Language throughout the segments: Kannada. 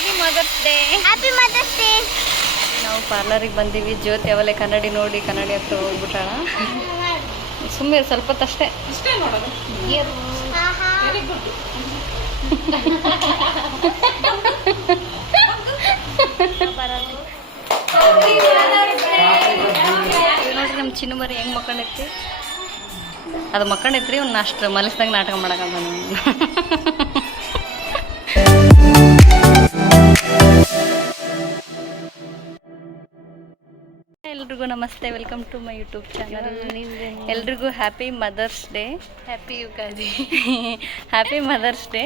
Happy mother's day. Happy mother's day. ನಾವು ಪಾರ್ಲರಿಗೆ ಬಂದೀವಿ. ಜ್ಯೋತಿ ಅವಲೇ ಕನ್ನಡಿ ನೋಡಿ ಕನ್ನಡಿ ಹತ್ರ ಹೋಗ್ಬಿಟ್ಟಾಳ. ಸುಮ್ಮನೆ ಸ್ವಲ್ಪ ಹೊತ್ತಷ್ಟೇ. ಇಷ್ಟೇ ನೋಡೋದು. Very good. ನೋಡ್ರಿ ನಮ್ಮ ಚಿನ್ನು ಮರಿ ಹೆಂಗೆ ಮಕ್ಕಂಡೈತಿ. ಅದು ಮಕ್ಕಂಡೈತ್ರಿ ಅವ್ನು ಅಷ್ಟು ಮಲಸ್ದಾಗ ನಾಟಕ ಮಾಡಕಂತ ಎಲ್ರಿಗೂ ನಮಸ್ತೆ, welcome to my YouTube channel. ಎಲ್ರಿಗೂ happy mother's day. Happy Ugadi. Happy mother's day.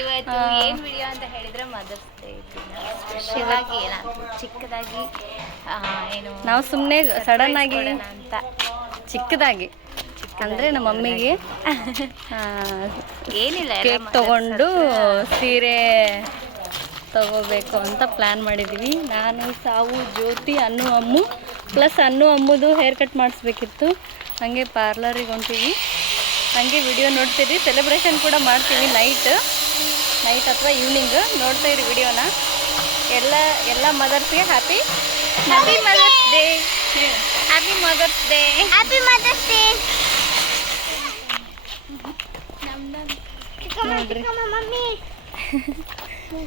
ಇವತ್ತು ಏನು ವಿಡಿಯೋ ಅಂತ ಹೇಳಿದ್ರೆ ಮದರ್ಸ್ ಡೇ ಸ್ಪೆಷಲಾಗಿ ಏನಾದ್ರು ಚಿಕ್ಕದಾಗಿ ಏನು ನಾವು ಸುಮ್ಮನೆ ಸಡನ್ ಆಗಿ ಅಂತ ಚಿಕ್ಕದಾಗಿ ಅಂದರೆ ನಮ್ಮ ಮಮ್ಮಿಗೆ ಏನಿಲ್ಲ ಕೇಕ್ ತಗೊಂಡು ಸೀರೆ ತಗೋಬೇಕು ಅಂತ ಪ್ಲ್ಯಾನ್ ಮಾಡಿದ್ದೀವಿ. ನಾನು, ಸಾವು, ಜ್ಯೋತಿ, ಅಮ್ಮು ಪ್ಲಸ್ ಅಮ್ಮದು ಹೇರ್ ಕಟ್ ಮಾಡಿಸ್ಬೇಕಿತ್ತು. ಹಾಗೆ ಪಾರ್ಲರಿಗೆ ಹೊಂಟೀವಿ. ಹಾಗೆ ವಿಡಿಯೋ ನೋಡ್ತೀರಿ. ಸೆಲೆಬ್ರೇಷನ್ ಕೂಡ ಮಾಡ್ತೀವಿ ನೈಟ್ ಅಥವಾ ಈವ್ನಿಂಗ್. ನೋಡ್ತಾ ಇರಿ ವಿಡಿಯೋನ. ಎಲ್ಲ ಮದರ್ಸ್ಗೆ happy mother's day. Happy mother's day. Happy mother's day. ನೋಡ್ರಿ ಮಮ್ಮಿ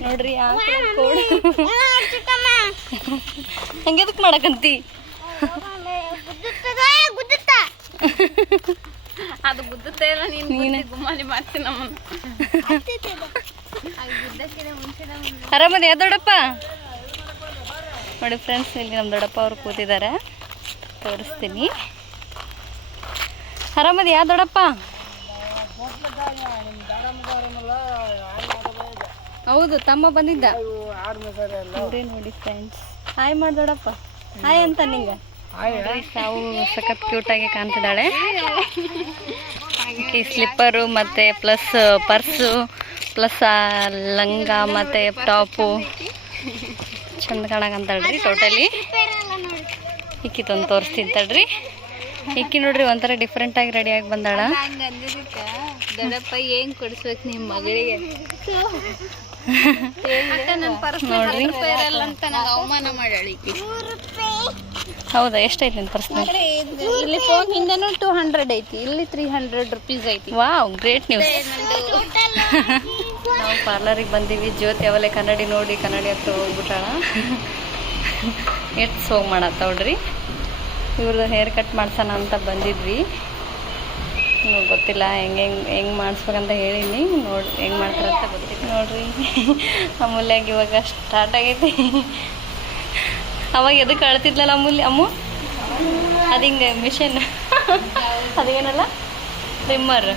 ನೋಡ್ರಿ ಹಂಗೆದಕ್ಕೆ ಮಾಡಕಂತಿ. ಅದು ಗುದ್ದುತ್ತೆ ಇಲ್ಲ. ನೀನು ಗುಮ್ಮಾಲಿ ಮಾಡ್ತೀನಿ ನಮ್ಮನ್ನು. ಆರಾಮದ ಯಾವ ದೊಡ್ಡಪ್ಪ? ನೋಡಿ ಫ್ರೆಂಡ್ಸ್, ಇಲ್ಲಿ ನಮ್ಮ ದೊಡ್ಡಪ್ಪ ಅವರು ಕೂತಿದ್ದಾರೆ, ತೋರಿಸ್ತೀನಿ. ಆರಾಮದ ಯಾವ ದೊಡ್ಡಪ್ಪ? ಹೌದು, ತಮ್ಮ ಬಂದಿದ್ದ. ನೋಡಿ ಫ್ರೆಂಡ್ಸ್, ಹಾಯ್ ಮಾಡಿ ದೊಡ್ಡಪ್ಪ. ಹಾಯ್ ಅಂತ ನಿಂಗೆ. ಸಾವು ಸಖತ್ ಕ್ಯೂಟಾಗಿ ಕಾಣ್ತಿದ್ದಾಳೆ. ಸ್ಲಿಪ್ಪರು ಮತ್ತು ಪ್ಲಸ್ ಪರ್ಸು ಪ್ಲಸ್ ಲಂಗ ಮತ್ತು ಟಾಪು ಚಂದ ಕಾಣಕಂತಾಳ್ರಿ. ಟೋಟಲಿ ಇಕ್ಕಿತೊಂದು ತೋರಿಸ್ತೀನಿ ತಡ್ರಿ. ಇಕ್ಕಿ ನೋಡ್ರಿ ಒಂಥರ ಡಿಫ್ರೆಂಟಾಗಿ ರೆಡಿಯಾಗಿ ಬಂದಾಳ. ದೊಡ್ಡಪ್ಪ ಏನು ಕೊಡಿಸ್ಬೇಕು ನಿಮ್ಮ ಮಗಳಿಗೆ? ನೋಡ್ರಿ, ಅವಮಾನ ಮಾಡಾಳಿ. ಹೌದಾ? ಎಷ್ಟೈತಿ ನಿನ್ನ ಪರ್ಸ್ನಲ್? ಇಲ್ಲಿ ಫೋನ್ ಹಿಂದೆನೂ 200 ಐತಿ, ಇಲ್ಲಿ 300 ರೂಪೀಸ್ ಐತಿ. Wow, great news. ನಾವು ಪಾರ್ಲರಿಗೆ ಬಂದೀವಿ. ಜ್ಯೋತಿ ಅವಲೇ ಕನ್ನಡಿ ನೋಡಿ ಕನ್ನಡಿ ಹತ್ರ ಹೋಗ್ಬಿಟ್ಟಾಳ. ಎಷ್ಟು ಸೋಗ್ ಮಾಡತ್ತ ನೋಡ್ರಿ. ಇವ್ರದ್ದು ಹೇರ್ ಕಟ್ ಮಾಡ್ಸೋಣ ಅಂತ ಬಂದಿದ್ವಿ. ಗೊತ್ತಿಲ್ಲ ಹೆಂಗೆ ಮಾಡಿಸ್ಬೇಕಂತ ಹೇಳೀನಿ. ನೋಡಿ ಹೆಂಗೆ ಮಾಡ್ತಾರಂತ ಗೊತ್ತಿಲ್ಲ. ನೋಡ್ರಿ ಅಮೂಲ್ಯಾಗ ಇವಾಗ ಸ್ಟಾರ್ಟ್ ಆಗೈತಿ. ಅವಾಗ ಎದಕ್ಕೆ ಅಳ್ತಿದ್ಲಲ್ಲ ಅಮ್ಮು? ಅದು ಹಿಂಗೆ ಮಿಷನ್ ಅದೇನಲ್ಲ, ಟ್ರಿಮ್ಮರ್.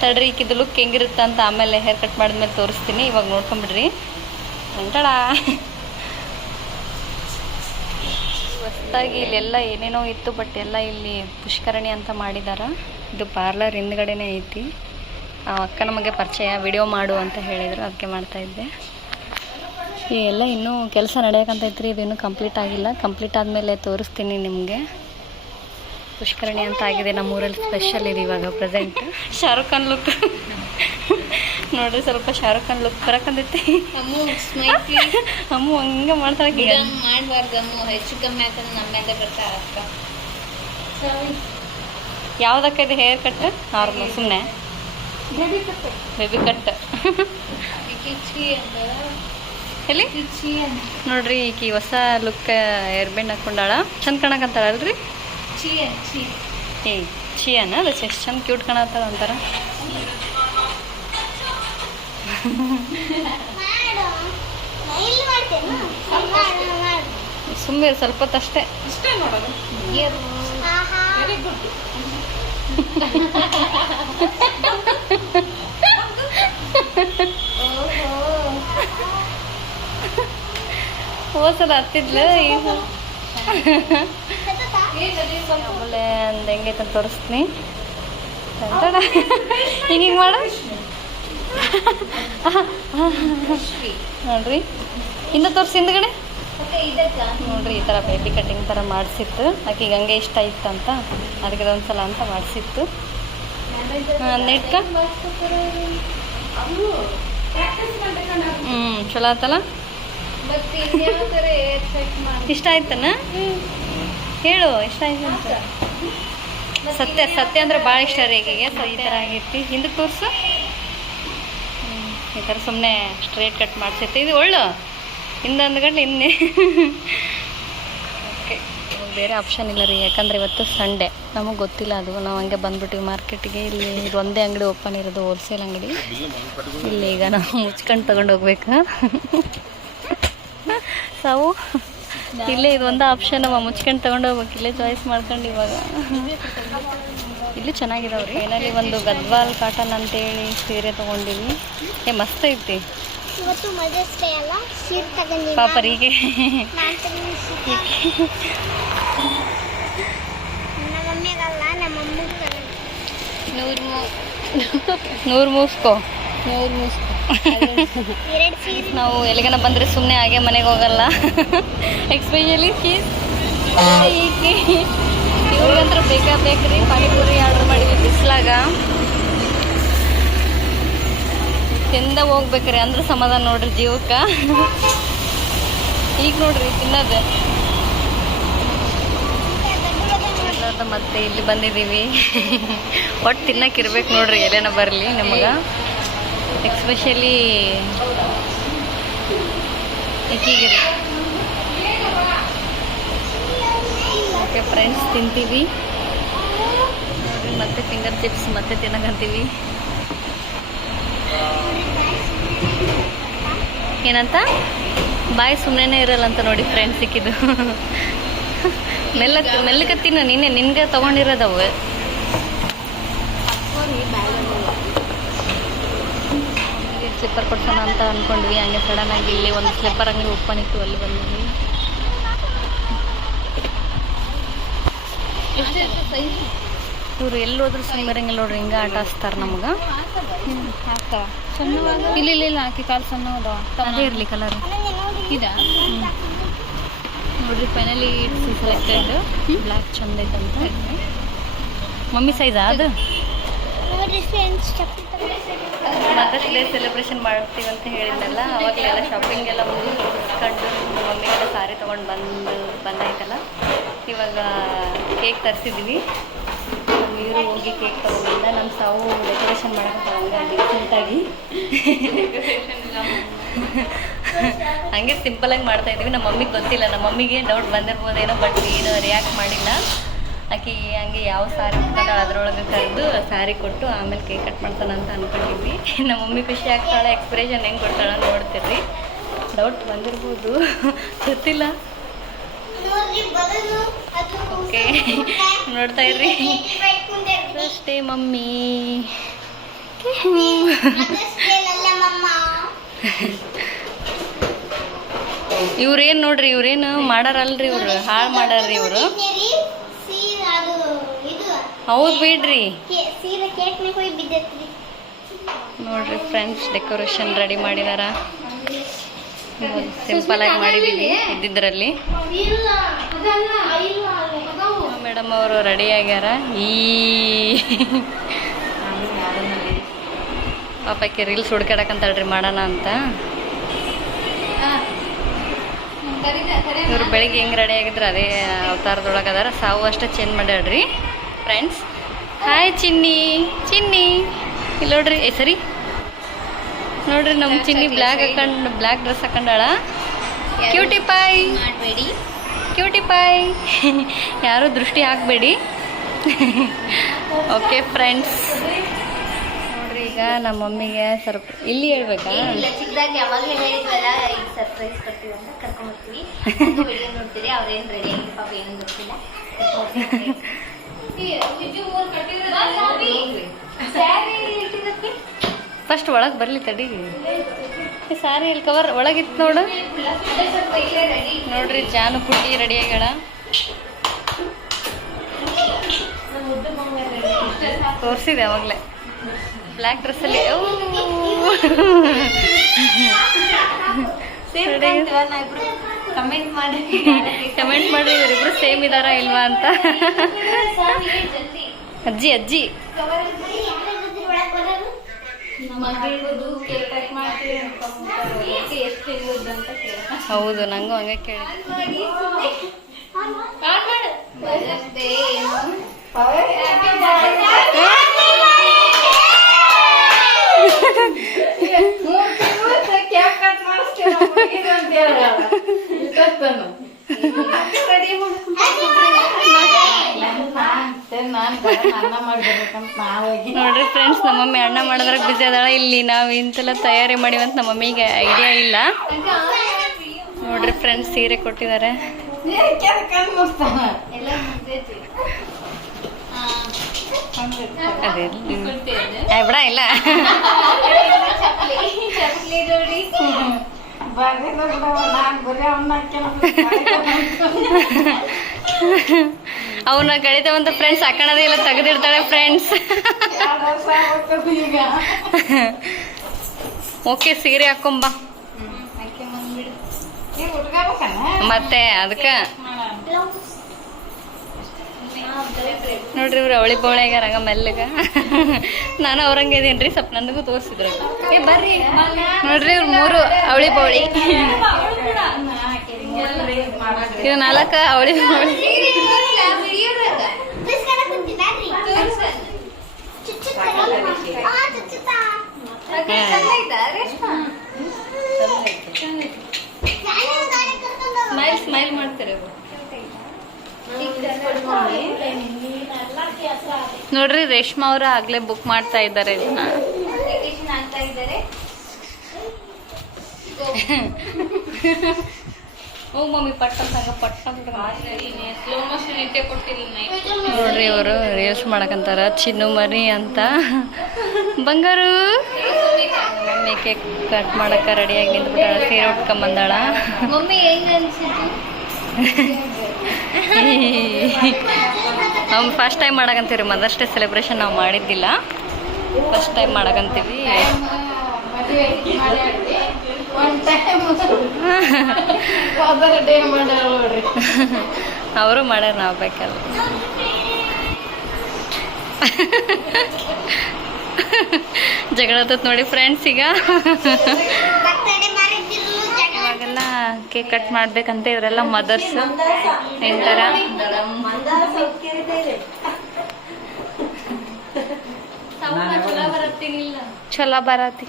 ತಡ್ರಿ, ಈಕಿದು ಲುಕ್ ಹೆಂಗಿರುತ್ತೆ ಅಂತ ಆಮೇಲೆ ಹೇರ್ ಕಟ್ ಮಾಡಿದ್ಮೇಲೆ ತೋರಿಸ್ತೀನಿ. ಇವಾಗ ನೋಡ್ಕೊಂಬಿಡ್ರಿ. ಅಂಟಳ ಹೊಸದಾಗಿ ಇಲ್ಲೆಲ್ಲ ಏನೇನೋ ಇತ್ತು, ಬಟ್ ಎಲ್ಲ ಇಲ್ಲಿ ಪುಷ್ಕರಣಿ ಅಂತ ಮಾಡಿದ್ದಾರೆ. ಇದು ಪಾರ್ಲರ್ ಹಿಂದ್ಗಡೆನೇ ಐತಿ. ಆ ಅಕ್ಕ ನಮಗೆ ಪರಿಚಯ, ವಿಡಿಯೋ ಮಾಡು ಅಂತ ಹೇಳಿದರು, ಅದಕ್ಕೆ ಮಾಡ್ತಾಯಿದ್ದೆ. ಈ ಎಲ್ಲ ಇನ್ನೂ ಕೆಲಸ ನಡೆಯೋಕಂತೈತ್ರಿ. ಇದು ಇನ್ನೂ ಕಂಪ್ಲೀಟ್ ಆಗಿಲ್ಲ. ಕಂಪ್ಲೀಟ್ ಆದಮೇಲೆ ತೋರಿಸ್ತೀನಿ ನಿಮಗೆ. ಪುಷ್ಕರಣಿ ಅಂತ ಆಗಿದೆ. ನಮ್ಮೂರಲ್ಲಿ ಸ್ಪೆಷಲ್ ಇದೆ ಇವಾಗ ಪ್ರೆಸೆಂಟ್. ಶಾರುಖ್ ಖಾನ್ ಲುಕ್ ನೋಡ್ರಿ, ಸ್ವಲ್ಪ ಶಾರುಖ್ ಖಾನ್ ಲುಕ್ ಬರಕಂದೈತಿ. ಅಮ್ಮು ಹಂಗೆ ಮಾಡ್ತಾಳೆ. ಮಾಡಬಾರ್ದು ಅಮ್ಮ, ಹೆಚ್ಚು ಕಮ್ಮಿ ಆಯ್ತು ನಮ್ಮಿಂದ ಬರ್ತಾರೆ ಅಕ್ಕ. ಯಾವುದಕ್ಕ ಇದು ಹೇರ್ ಕಟ್? ನಾರ್ಮಲ್ ಸುಮ್ಮನೆ ಬೇಬಿ ಕಟ್. ಎಲ್ಲಿ ನೋಡ್ರಿ, ಈಕಿ ಹೊಸ ಲುಕ್ ಹೇರ್ ಬ್ಯಾಂಡ್ ಹಾಕೊಂಡಾಳ. ಚಂದ ಕಾಣಕಂತಾಳಲ್ರಿ. ಏ ಚಿಯನ ಅದು ಎಷ್ಟು ಚಂದ ಕ್ಯೂಟ್ ಕಾಣತ್ತಾಳ ಒಂಥರ. ಸುಮ್ಮನೆ ಸ್ವಲ್ಪ ಹೊತ್ತಷ್ಟೇ. ಇಷ್ಟೇ ನೋಡೋದು. Very good. ಹೋಸಲ ಹತ್ತಿದ್ಲು. ಆಮೇಲೆ ಅಂದು ಹೆಂಗೈತೆ ಅಂತ ತೋರಿಸ್ತೀನಿ. ಹಿಂಗೆ ಮಾಡು ನೋಡ್ರಿ. ಹಿಂದೆ ತೋರಿಸಿ ಹಿಂದ್ಗಡೆ ನೋಡ್ರಿ. ಈ ಥರ ಬೇಬಿ ಕಟ್ಟಿಂಗ್ ಥರ ಮಾಡಿಸಿತ್ತು. ಆಕೆಗೆ ಹಂಗೆ ಇಷ್ಟ ಇತ್ತಂತ ಅದಕ್ಕೆ ಇದೊಂದ್ಸಲ ಅಂತ ಮಾಡಿಸಿತ್ತು. ನೆಟ್ಕ ಚಲೋ ಆತಲ್ಲ. ಇಷ್ಟ ಆಯ್ತನ? ಹೇಳು ಇಷ್ಟ ಆಯ್ತು ಅಂತ. ಸತ್ಯ ಅಂದ್ರೆ ಭಾಳ ಇಷ್ಟ ರೀ ಈಗಿಗೆ. ಈ ಥರ ಆಗೈತಿ. ಹಿಂದಕ್ಕೆ ತೋರಿಸು. ಈ ಥರ ಸುಮ್ಮನೆ ಸ್ಟ್ರೇಟ್ ಕಟ್ ಮಾಡಿಸೈತಿ. ಇದು ಒಳ್ಳು ಹಿಂದೆ ಅಂದ್ಗಂಡು ಇನ್ನೇ. ಓಕೆ, ಬೇರೆ ಆಪ್ಷನ್ ಇಲ್ಲ ರೀ, ಯಾಕಂದ್ರೆ ಇವತ್ತು ಸಂಡೇ. ನಮಗೆ ಗೊತ್ತಿಲ್ಲ ಅದು. ನಾವು ಹಂಗೆ ಬಂದ್ಬಿಟ್ಟಿವಿ ಮಾರ್ಕೆಟಿಗೆ. ಇಲ್ಲಿ ಇದು ಒಂದೇ ಅಂಗಡಿ ಓಪನ್ ಇರೋದು, ಹೋಲ್ಸೇಲ್ ಅಂಗಡಿ. ಇಲ್ಲಿ ಈಗ ನಾವು ಮುಚ್ಕೊಂಡು ತೊಗೊಂಡು ಹೋಗ್ಬೇಕು. ಸಾವು ಇಲ್ಲೇ ಇದು ಒಂದು ಆಪ್ಷನ್. ನಮ್ಮ ಮುಚ್ಕೊಂಡು ತೊಗೊಂಡು ಹೋಗ್ಬೇಕು. ಇಲ್ಲೇ ಚಾಯ್ಸ್ ಮಾಡ್ಕೊಂಡು ಇವಾಗ ಇಲ್ಲಿ ಚೆನ್ನಾಗಿದಾವೆ ರೀ. ಏನಾಗಿ ಒಂದು ಗದ್ವಾಲ್ ಕಾಟನ್ ಅಂತೇಳಿ ಸೀರೆ ತೊಗೊಂಡಿವಿ. ಮಸ್ತ್ ಐತಿ. ಇವತ್ತು ಮದರ್ಸ್ ಡೇ ಅಲ್ಲ, ಸೀರೆ ತಗೊಂಡಿನಿ ಪಾಪರಿಗೆ. ನಮ್ಮ ಮಮ್ಮಿಗಲ್ಲ, ನಮ್ಮ ಅಮ್ಮಗೆ ನೂರು ಮೂಸ್ಕೋ. ಎರಡು ಸೀರೆ. ನಾವು ಎಲ್ಲಿಗನ ಬಂದರೆ ಸುಮ್ಮನೆ ಹಾಗೆ ಮನೆಗೆ ಹೋಗಲ್ಲ. ಎಕ್ಸ್ಪೆಷಲಿ ಇವ್ರಿಗಂತೂ ಬೇಕ್ರಿ. ಪಾನಿಪುರಿ ಆರ್ಡ್ರ್ ಮಾಡಿದ್ವಿ ಬಿಸ್ಲಾಗ. ತಿಂದ ಹೋಗ್ಬೇಕ್ರಿ ಅಂದ್ರೆ ಸಮಾಧಾನ ನೋಡ್ರಿ ಜೀವಕ್ಕೆ. ಈಗ ನೋಡ್ರಿ ತಿನ್ನೋದು. ಮತ್ತೆ ಇಲ್ಲಿ ಬಂದಿದ್ದೀವಿ. ಒಟ್ಟು ತಿನ್ನಕ್ಕೆ ಇರ್ಬೇಕು ನೋಡ್ರಿ, ಎಲ್ಲೇನ ಬರಲಿ ನಮಗೆ. ಎಕ್ಸ್ಪೆಷಲಿ ಈಗೀಗಿರಿ. ಓಕೆ ಫ್ರೆಂಡ್ಸ್, ತಿಂತೀವಿ ನೋಡ್ರಿ. ಮತ್ತೆ ಫಿಂಗರ್ ಚಿಪ್ಸ್ ಮತ್ತೆ ತಿನ್ನಕಂತೀವಿ. ಏನಂತ ಬಾಯಿ ಸುಮ್ಮನೆ ಇರಲ್ಲ ಅಂತ ನೋಡಿ ಫ್ರೆಂಡ್ಸ್ ಸಿಕ್ಕಿದ್ದು. ಮೆಲ್ಲಕ್ಕೆ ತಿನ್ನು. ನಿನ್ಗೆ ತೊಗೊಂಡಿರೋದವು. ಸ್ಲಿಪ್ಪರ್ ಕೊಡ್ಸೋಣ ಅಂತ ಅಂದ್ಕೊಂಡ್ವಿ. ಹಂಗೆ ಸಡನ್ನಾಗಿ ಇಲ್ಲಿ ಒಂದು ಸ್ಲಿಪ್ಪರ್ ಅಂಗಡಿ ಓಪನ್ ಇತ್ತು, ಅಲ್ಲಿ ಬಂದ್ವಿ. ಇವ್ರು ಎಲ್ಲಿ ಹೋದ್ರು ಸುಮ್ಮರಂಗಿಲ್ಲ ನೋಡ್ರಿ. ಹಿಂಗೆ ಆಟ ಆಡ್ಸ್ತಾರೆ ನಮ್ಗೆ. ಇಲ್ಲ ಹಾಕಿ ಕಾಲು ಸಣ್ಣ ಅದೇ ಇರಲಿ ಕಲರ್ ಇದಾ ನೋಡ್ರಿ. Finally it's selected. ಬ್ಲ್ಯಾಕ್ ಚಂದ ಐತಂತ. ಮಮ್ಮಿ ಸೈಜಾ ಅದು? ಮದರ್ಸ್ ಡೇ ಸೆಲೆಬ್ರೇಷನ್ ಮಾಡ್ತೀವಿ ಅಂತ ಹೇಳಿದ್ನಲ್ಲ, ಅವಾಗಲೆಲ್ಲ ಶಾಪಿಂಗ್ ಎಲ್ಲ ಮುಗಿಸ್ಕೊಂಡು ಮಮ್ಮಿಗೆಲ್ಲ ಸಾರಿ ತೊಗೊಂಡು ಬಂದಾಯ್ತಲ್ಲ. ಇವಾಗ ಕೇಕ್ ತರಿಸಿದ್ವಿ. ಇವರು ಹೋಗಿ ಕೇಕ್ ತೊಗೊಂಡಿಲ್ಲ. ನಮ್ಮ ಸಾವು ಡೆಕೋರೇಷನ್ ಮಾಡೋಕೆ ಡಿಸೆಂಟಾಗಿ ಹಂಗೆ ಸಿಂಪಲಾಗಿ ಮಾಡ್ತಾಯಿದ್ವಿ. ನಮ್ಮ ಮಮ್ಮಿಗೆ ಗೊತ್ತಿಲ್ಲ. ನಮ್ಮ ಮಮ್ಮಿಗೆ ಡೌಟ್ ಬಂದಿರ್ಬೋದೇನೋ, ಬಟ್ ಏನು ರಿಯಾಕ್ಟ್ ಮಾಡಿಲ್ಲ. ಆಕೆ ಹಂಗೆ ಯಾವ ಸಾರಿ ಉಟ್ಕೊಂಡಾಳೆ ಅದರೊಳಗೆ ಕರೆದು ಸಾರಿ ಕೊಟ್ಟು ಆಮೇಲೆ ಕೇಕ್ ಕಟ್ ಮಾಡ್ತಾನೆ ಅಂತ ಅಂದ್ಕೊಂಡಿದ್ವಿ. ನಮ್ಮ ಮಮ್ಮಿ ಖುಷಿ ಆಗ್ತಾಳೆ. ಎಕ್ಸ್ಪ್ರೆಷನ್ ಹೆಂಗೆ ಕೊಡ್ತಾಳೆ ನೋಡ್ತೀರಿ. ಡೌಟ್ ಬಂದಿರ್ಬೋದು, ಗೊತ್ತಿಲ್ಲ. ಓಕೆ, ನೋಡ್ತಾ ಇರ್ರಿ ಅಷ್ಟೇ. ಮಮ್ಮಿ ಇವ್ರೇನು ನೋಡ್ರಿ, ಇವ್ರೇನು ಮಾಡಾರಲ್ರಿ, ಇವ್ರು ಹಾಳು ಮಾಡಾರ್ರಿ ಇವರು. ಹೌದು ಬಿಡ್ರಿ. ನೋಡ್ರಿ ಫ್ರೆಂಡ್ಸ್, ಡೆಕೋರೇಷನ್ ರೆಡಿ ಮಾಡಿದಾರ. ಸಿಂಪಲ್ ಆಗಿ ಮಾಡಿದೀವಿ ಇದ್ದಿದ್ರಲ್ಲಿ. ಮೇಡಮ್ ಅವರು ರೆಡಿ ಆಗ್ಯಾರ. ಪಾಪಕ್ಕೆ ರೀಲ್ಸ್ ಹುಡ್ಕಾಡಕಂತಾಳ್ರಿ ಮಾಡೋಣ ಅಂತ. ಇವ್ರು ಬೆಳಿಗ್ಗೆ ಹೆಂಗೆ ರೆಡಿ ಆಗಿದ್ರು ಅದೇ ಅವತಾರದೊಳಗೆ ಅದಾರ. ಸಾವು ಅಷ್ಟೇ ಚೇಂಜ್ ಮಾಡ್ಯಾಳ್ರಿ ಫ್ರೆಂಡ್ಸ್. ಹಾಯ್ ಚಿನ್ನಿ. ಇಲ್ಲಿ ನೋಡ್ರಿ. ಸರಿ ನೋಡ್ರಿ, ನಮ್ಮ ಚಿನ್ನಿ ಬ್ಲ್ಯಾಕ್ ಡ್ರೆಸ್ ಹಾಕೊಂಡಾಳ. ಕ್ಯೂಟಿ ಪಾಯ್. ಯಾರು ದೃಷ್ಟಿ ಹಾಕಬೇಡಿ. ಓಕೆ ಫ್ರೆಂಡ್ಸ್, ನೋಡ್ರಿ ಈಗ ನಮ್ಮ ಮಮ್ಮಿಗೆ ಇಲ್ಲಿ ಹೇಳ್ಬೇಕಾ? ಚಿಕ್ಕದಾಗಿ ಯಾವಾಗಲೇ ಹೇಳಿದ್ವಲ್ಲ, ಈಗ ಸರ್ಪ್ರೈಸ್ ಕೊಡ್ತೀವಿ ಅಂತ ಕರ್ಕೊಂಡ್ಬರ್ತೀವಿ. ವಿಡಿಯೋ ನೋಡ್ತೀರಿ. ಅವ್ರೇನು ರೆಡಿ ಆಗಿದೆ ಪಾಪ, ಏನೂ ಗೊತ್ತಿಲ್ಲ. ಫಸ್ಟ್ ಒಳಗೆ ಬರಲಿ ತಡಿ. ಸಾರಿ ಇಲ್ಲಿ ಕವರ್ ಒಳಗಿತ್ತು ನೋಡು. ನೋಡ್ರಿ ಜಾನು ಪುಟ್ಟಿ ರೆಡಿ ಆಗ್ಯಾಳ. ತೋರಿಸಿದೆ ಅವಾಗಲೇ ಬ್ಲ್ಯಾಕ್ ಡ್ರೆಸ್ಸಲ್ಲಿ. ಕಮೆಂಟ್ ಮಾಡಿ ಇವರಿಬ್ರು ಸೇಮ್ ಇದಾರ ಇಲ್ವಾ ಅಂತ. ಅಜ್ಜಿ ಹೌದು, ನಂಗೂ ಹಂಗೆ ಕೇಳಿ. ನೋಡ್ರಿ ಫ್ರೆಂಡ್ಸ್, ನಮ್ಮ ಮಮ್ಮಿ ಅಣ್ಣ ಮಾಡೋದ್ರಾಗ ಬಿಸಿ ಅದಾಳ. ಇಲ್ಲಿ ನಾವು ಇಂತೆಲ್ಲ ತಯಾರಿ ಮಾಡಿವಂತ ನಮ್ಮ ಮಮ್ಮಿಗೆ ಐಡಿಯಾ ಇಲ್ಲ. ನೋಡ್ರಿ ಫ್ರೆಂಡ್ಸ್, ಸೀರೆ ಕೊಟ್ಟಿದ್ದಾರೆ. ಅದೇ ಬಿಡ ಇಲ್ಲ. ಅವನ್ನ ಕಳಿತೇವಂತ ಫ್ರೆಂಡ್ಸ್, ಹಾಕೋಣದೇ ಇಲ್ಲ, ತೆಗೆದಿಡ್ತಾಳೆ ಫ್ರೆಂಡ್ಸ್. ಓಕೆ, ಸೀರೆ ಹಾಕೊಂಬ ಮತ್ತೆ. ಅದಕ್ಕೆ ನೋಡ್ರಿ, ಇವ್ರು ಅವಳಿ ಬವಳಿಯಾಗ ರಂಗ ಮೆಲ್ಲಗ. ನಾನು ಅವ್ರಂಗೆ ಇದೀನಿ, ಸ್ವಲ್ಪ ನನಗೂ ತೋರಿಸಿದ್ರು. ಬರ್ರಿ ನೋಡ್ರಿ, ಇವ್ರು 3 ಅವಳಿ ಬವಳಿ. ಇದು 4 ಅವಳಿ ಬವಳಿ. ಸ್ಮೈಲ್ ಮಾಡ್ತಾರೆ ನೋಡ್ರಿ. ರೇಷ್ಮಾ ಅವ್ರ ಆಗ್ಲೇ ಬುಕ್ ಮಾಡ್ತಾ ಇದ್ದಾರೆ ಇದನ್ನ. ಹೋಗ್ ಮಮ್ಮಿ, ಪಟ್ಟ ನೋಡ್ರಿ, ಇವರು ರೀಲ್ಸ್ ಮಾಡಕಂತಾರ. ಚಿನ್ನು ಮರಿ ಅಂತ ಬಂಗಾರು ಮಮ್ಮಿ ಕೇಕ್ ಕಟ್ ಮಾಡಕ ರೆಡಿಯಾಗಿ ನಿಂತ್ಬಿಟ್ಟಾಳ. ಸೀರೆ ಉಟ್ಕೊಂಬಂದಾಳ. ಮಮ್ಮಿ ಹೆಂಗ್ ಅನ್ಸಿತ್ತು? ನಾವು ಫಸ್ಟ್ ಟೈಮ್ ಮಾಡಕಂತೀವಿ. ಮದರ್ಸ್ ಡೇ ಸೆಲೆಬ್ರೇಷನ್ ನಾವು ಮಾಡಿದ್ದಿಲ್ಲ, ಫಸ್ಟ್ ಟೈಮ್ ಮಾಡಕಂತೀವಿ. ಅವರು ಮಾಡ್ಯಾರ, ನಾವು ಬೇಕಲ್ಲ. ಜಗಳ ನೋಡಿ ಫ್ರೆಂಡ್ಸ್. ಈಗ ಇವಾಗೆಲ್ಲ ಕೇಕ್ ಕಟ್ ಮಾಡ್ಬೇಕಂತ ಇವರೆಲ್ಲ ಮದರ್ಸ್ ಎಂತಾರ. ಚಲೋ ಬರತ್ತಿ.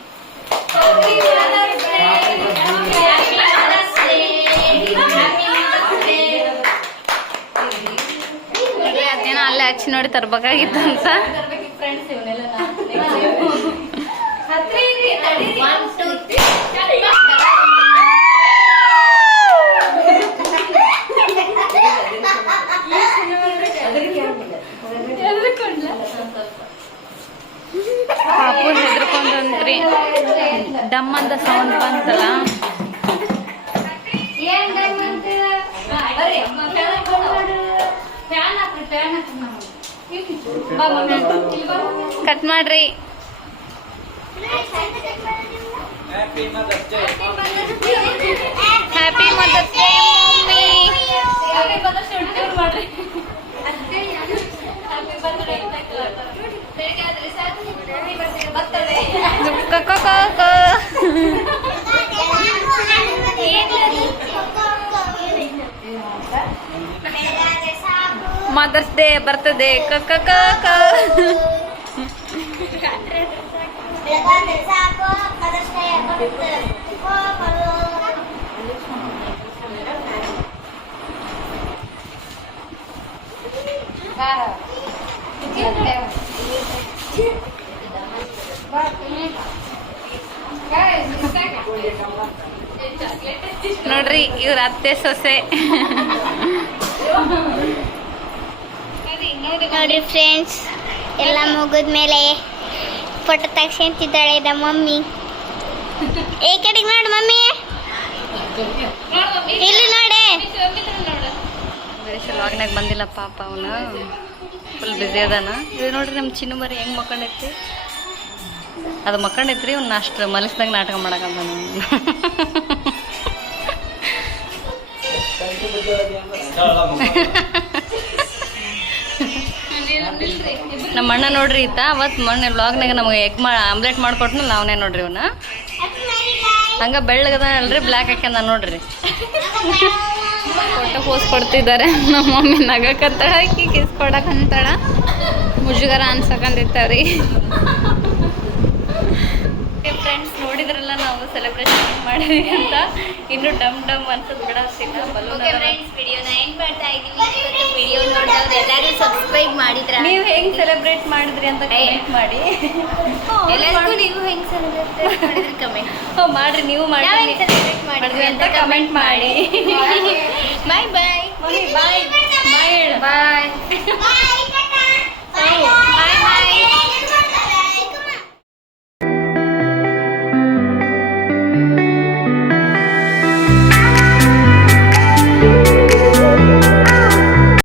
ಅದೇನೋ ಅಲ್ಲೇ ಹಚ್ಚಿ ನೋಡಿ ತರ್ಬೇಕಾಗಿತ್ತು ಅಂತ. ಪಾಪು ಹೆದ್ರಕೊಂಡ್ರಿ. ಡಮ್ ಅಂತ ಸೌಂಡ್ ಬಂತಲ್ಲ. ಕಟ್ ಮಾಡ್ರಿ. Happy mother's day mummy. Mother's day ಬರ್ತದೆ. ನೋಡ್ರಿ, ಇವ್ರ ಅತ್ತೆ ಸೊಸೆ. ನೋಡ್ರಿ ಫ್ರೆಂಡ್ಸ್, ಎಲ್ಲ ಮುಗಿದ್ಮೇಲೆ ಫೋಟೋ ತೆಗ್ಸಂತಿದ್ದಾಳೆ ನಮ್ಮ ಮಮ್ಮಿ. ಈ ಕಡೆಗೆ ನೋಡು ಮಮ್ಮಿ, ಇಲ್ಲಿ ನೋಡೆ. ವ್ಲಾಗ್ನಾಗ ಬಂದಿಲ್ಲ ಪಾಪ, ಅವನು ಫುಲ್ ಬ್ಯುಸಿ ಅದಾನ. ಇದು ನೋಡ್ರಿ, ನಮ್ಮ ಚಿನ್ನು ಮರಿ ಹೆಂಗೆ ಮಕ್ಕಂಡೈತಿ. ಅದು ಮಕ್ಕಂಡೈತ್ರಿ, ಅವ್ನ ಅಷ್ಟು ಮಲಸ್ದಾಗ ನಾಟಕ ಮಾಡಕಂತ. ನಮ್ಮ ಅಣ್ಣ ನೋಡ್ರಿ ಈತ ಅವತ್ತು ಮೊನ್ನೆ ವ್ಲಾಗ್ನಾಗ ನಮಗೆ ಆಮ್ಲೆಟ್ ಮಾಡ್ಕೊಟ್ನಲ್ಲ ಅವನೇ ನೋಡ್ರಿ ಇವನ್ನ ಹಂಗ ಬೆಳ್ಳಗದ ಅಲ್ರಿ ಬ್ಲ್ಯಾಕ್ ಹಾಕ್ಯಂದ ನೋಡ್ರಿ ಫೋಟೋ ಪೋಸ್ ಕೊಡ್ತಿದ್ದಾರೆ ನಮ್ಮ ಮಮ್ಮಿ ನಗಕತ್ತಾಳ ಆಕಿ ಕಿಸ್ ಕೊಡಕಂತಾಳ ಮುಜುಗರ ಅನ್ಸಕಂದಿರ್ತಾವ್ರಿ ಫ್ರೆಂಡ್ಸ್ ನೋಡಿದ್ರಲ್ಲ ನಾವು ಸೆಲೆಬ್ರೇಷನ್ ಮಾಡಿದ್ವಿ ಅಂತ ಇನ್ನು ಡಮ್ ಡಮ್ ಅನ್ಸದ್ ಬಿಡಾಗ್ತಿಲ್ಲ ಫ್ರೆಂಡ್ಸ್ ವಿಡಿಯೋನ ಎಂಡ್ ಮಾಡ್ತಾ ಇದೀವಿ ಇವತ್ತು ವಿಡಿಯೋ ನೋಡಿದವ್ರು ಎಲ್ಲರೂ ಸಬ್ಸ್ಕ್ರೈಬ್ ಮಾಡಿದ್ರ ನೀವು ಹೆಂಗ್ ಸೆಲೆಬ್ರೇಟ್ ಮಾಡಿದ್ರಿ ಅಂತ ಕಮೆಂಟ್ ಮಾಡಿ ಎಲ್ಲರಿಗೂ ನೀವು ಹೆಂಗ್ ಸೆಲೆಬ್ರೇಟ್ ಮಾಡಿದ್ರಿ ಕಮೆಂಟ್ ಮಾಡ್ರಿ ನೀವು ಮಾಡಿ ಸೆಲೆಬ್ರೇಟ್ ಮಾಡಿದ್ವಿ ಅಂತ ಕಮೆಂಟ್ ಮಾಡಿ ಬಾಯ್ ಬಾಯ್ ಬಾಯ್ ಬಾಯ್ ಬಾಯ್